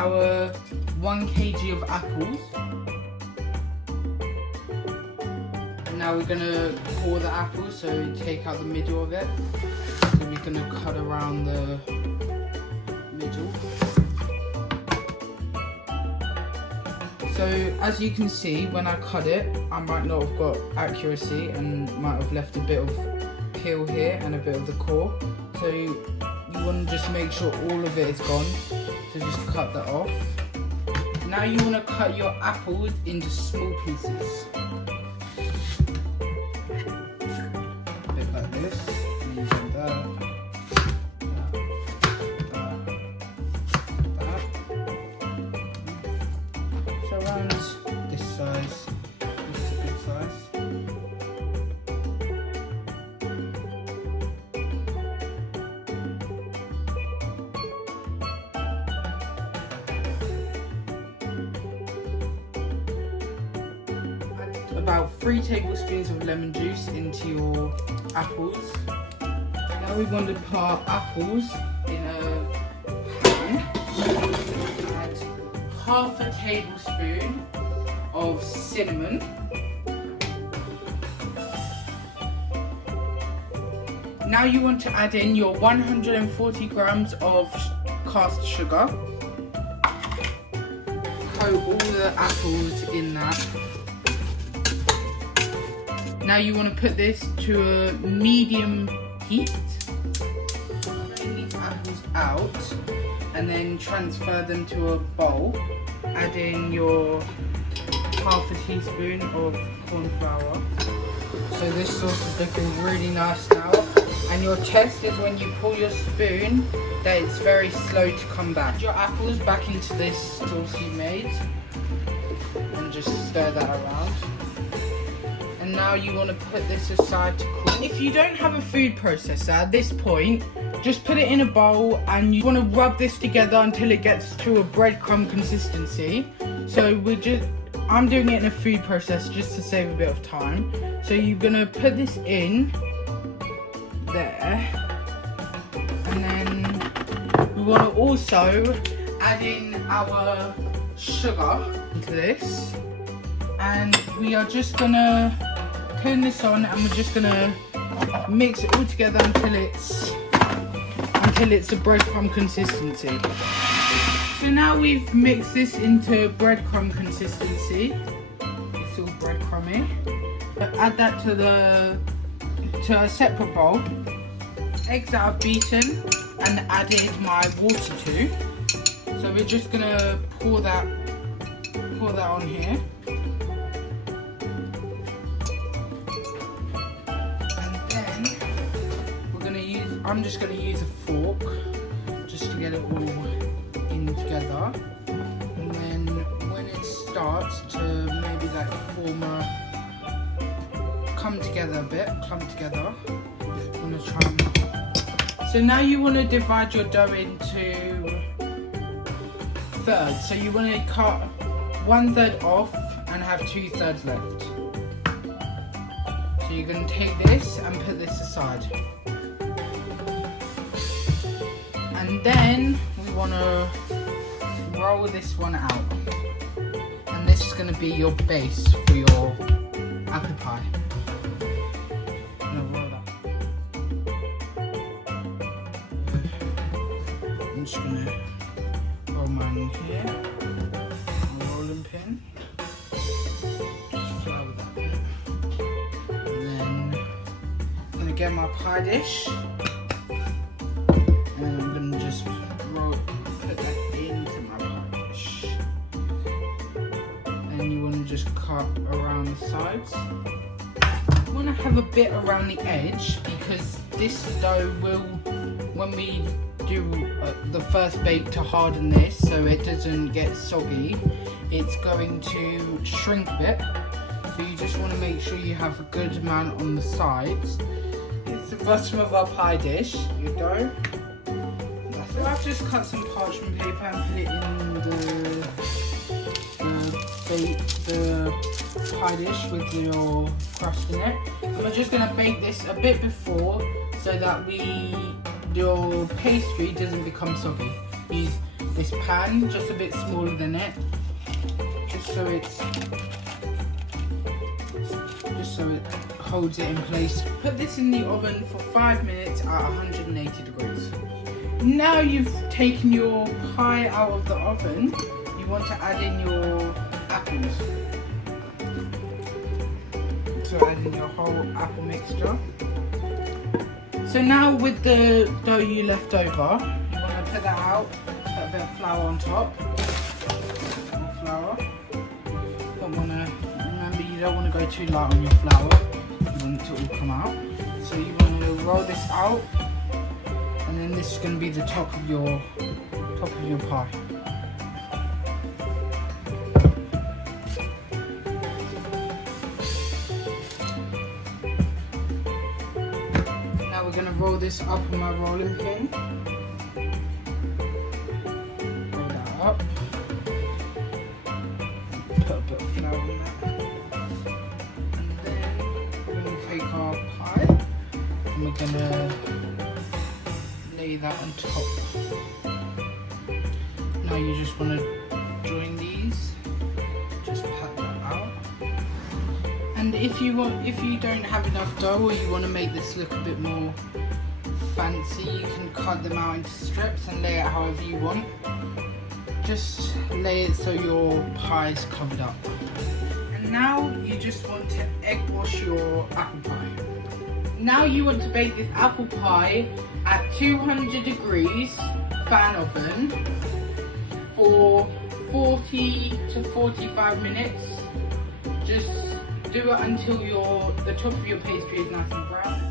our 1 kg of apples. And now we're gonna core the apples, so take out the middle of it. So we're gonna cut around the middle. So as you can see, when I cut it, I might not have got accuracy and might have left a bit of peel here and a bit of the core. So you want to just make sure all of it is gone. So just cut that off. Now you want to cut your apples into small pieces. A bit like this. And you do that. Around this size. This is a good size. Add about 3 tablespoons of lemon juice into your apples. Now we want to put our apples in a pan. Half a tablespoon of cinnamon, now you want to add in your 140 grams of cast sugar. Coat all the apples in that. Now you want to put this to a medium heat. Bring these apples out and then transfer them to a bowl. Add in your half a teaspoon of corn flour. So this sauce is looking really nice now. And your test is when you pull your spoon that it's very slow to come back. Add your apples back into this sauce you made and just stir that around. And now you want to put this aside to cool. If you don't have a food processor at this point, just put it in a bowl and you want to rub this together until it gets to a breadcrumb consistency. So I'm doing it in a food processor just to save a bit of time. So you're going to put this in there. And then we want to also add in our sugar into this. And we are just going to turn this on and we're just going to mix it all together until it's a breadcrumb consistency. So now we've mixed this into breadcrumb consistency. It's all breadcrumby. But add that to a separate bowl. Eggs that I've beaten and added my water to. So we're just gonna pour that on here. I'm just going to use a fork just to get it all in together, and then when it starts to maybe like come together, I'm going to try and... So now you want to divide your dough into thirds. So you want to cut 1/3 off and have 2/3 left. So you're going to take this and put this aside. And then we want to roll this one out. And this is going to be your base for your apple pie. I'm going to roll that. I'm just going to roll mine in here. A rolling pin. Just flour that bit. And then I'm going to get my pie dish. And I'm going to just put that into my pie dish. And you want to just cut around the sides. You want to have a bit around the edge because this dough will, when we do the first bake to harden this so it doesn't get soggy, it's going to shrink a bit. So you just want to make sure you have a good amount on the sides. It's the bottom of our pie dish, your dough. So I've just cut some parchment paper and put it in the pie dish with your crust in it. And we're just going to bake this a bit before so that your pastry doesn't become soggy. this pan, just a bit smaller than it, just so it holds it in place. Put this in the oven for 5 minutes at 180 degrees. Now you've taken your pie out of the oven, you want to add in your apples. So add in your whole apple mixture. So now with the dough you left over, you want to put that out, put a bit of flour on top. More flour. Remember, you don't want to go too light on your flour. You want it to all come out. So you want to roll this out, and then this is going to be the top of your pie. Now we're going to roll this up on my rolling pin. Roll that up. Put a bit of flour on that. Take our pie and we're gonna lay that on top. Now you just want to join these, just pat that out. And if you don't have enough dough, or you want to make this look a bit more fancy, you can cut them out into strips and lay it however you want. Just lay it so your pie is covered up. Now you just want to egg wash your apple pie. Now you want to bake this apple pie at 200 degrees fan oven for 40 to 45 minutes. Just do it until the top of your pastry is nice and brown.